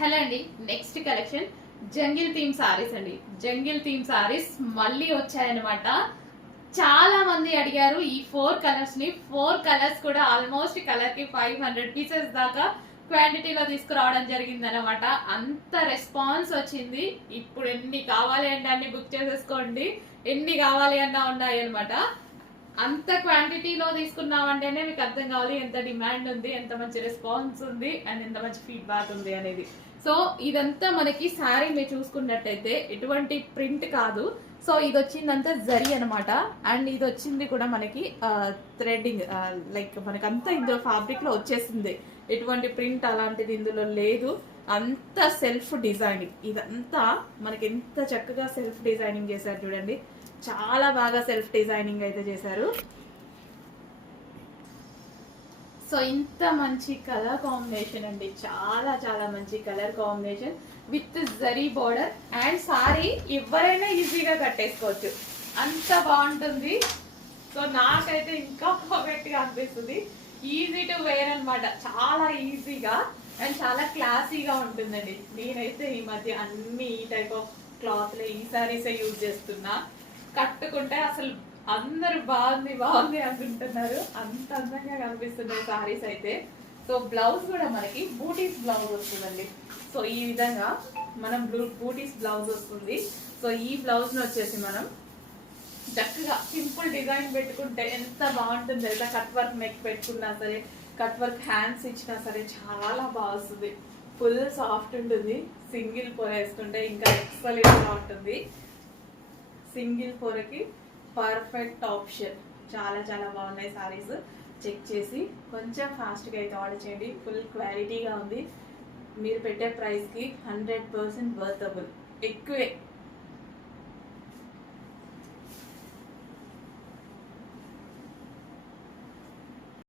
Hello అండి, next collection jungle theme saris అండి. Jungle theme saris మళ్ళీ వచ్చాయన్నమాట. చాలా మంది అడిగారు ఈ 4 కలర్స్ ని. 4 కలర్స్ కూడా ఆల్మోస్ట్ కలర్ కి 500 పీసెస్ దాకా క్వాంటిటీలో తీసుకురావడం జరిగింది అనమాట. అంత రెస్పాన్స్ వచ్చింది. ఇప్పుడు ఎన్ని కావాలి అంటే అన్ని బుక్ చేసేసుకోండి, ఎన్ని కావాలి అన్నా ఉన్నాయి అనమాట. అంత క్వాంటిటీలో తీసుకున్నామంటేనే మీకు అర్థం కావాలి ఎంత డిమాండ్ ఉంది, ఎంత మంచి రెస్పాన్స్ ఉంది అండ్ ఎంత మంచి ఫీడ్బ్యాక్ ఉంది అనేది. సో ఇదంతా మనకి శారీ మీరు చూసుకున్నట్టయితే ఎటువంటి ప్రింట్ కాదు. సో ఇది వచ్చిందంతా జరీ అనమాట. అండ్ ఇది వచ్చింది కూడా మనకి థ్రెడ్డింగ్, లైక్ మనకంతా ఇందులో ఫ్యాబ్రిక్ లో వచ్చేసింది. ఎటువంటి ప్రింట్ అలాంటిది ఇందులో లేదు. అంత సెల్ఫ్ డిజైనింగ్. ఇదంతా మనకి ఎంత చక్కగా సెల్ఫ్ డిజైనింగ్ చేశారు చూడండి. చాలా బాగా సెల్ఫ్ డిజైనింగ్ అయితే చేశారు. సో ఇంత మంచి కలర్ కాంబినేషన్ అండి, చాలా చాలా మంచి colour combination with zari border. And sorry ఎవరైనా ఈజీగా కట్టేసుకోవచ్చు, అంత బాగుంటుంది. సో నాకైతే ఇంకా పర్ఫెక్ట్ గా అనిపిస్తుంది. ఈజీ టు వేర్ అనమాట, చాలా ఈజీగా అండ్ చాలా క్లాసీగా ఉంటుందండి. నేనైతే ఈ మధ్య అన్ని ఈ టైప్ ఆఫ్ క్లాత్ ఈ సారీసే యూజ్ చేస్తున్నా. కట్టుకుంటే అసలు అందరు బాగుంది బాగుంది అనుకుంటున్నారు, అంత అందంగా కనిపిస్తున్నాయి సారీస్ అయితే. సో బ్లౌజ్ కూడా మనకి బూటీస్ బ్లౌజ్ వస్తుందండి. సో ఈ విధంగా మనం బూటీస్ బ్లౌజ్ వస్తుంది. సో ఈ బ్లౌజ్ ను వచ్చేసి మనం చక్కగా సింపుల్ డిజైన్ పెట్టుకుంటే ఎంత బాగుంటుంది తెలుసా. కట్ వర్క్ నెక్ పెట్టుకున్నా సరే, కట్ వర్క్ హ్యాండ్స్ ఇచ్చినా సరే చాలా బాగా వస్తుంది. ఫుల్ సాఫ్ట్ ఉంటుంది. సింగిల్ పొర వేసుకుంటే ఇంకా ఎక్సలెంట్ గా ఉంటుంది. సింగిల్ పొరకి పర్ఫెక్ట్ ఆప్షన్. చాలా చాలా బాగున్నాయి సారీస్. చెక్ చేసి కొంచెం ఫాస్ట్గా అయితే ఆర్డర్ చేయండి. ఫుల్ క్వాలిటీగా ఉంది. మీరు పెట్టే ప్రైస్కి 100% వర్తబుల్. ఎక్కువే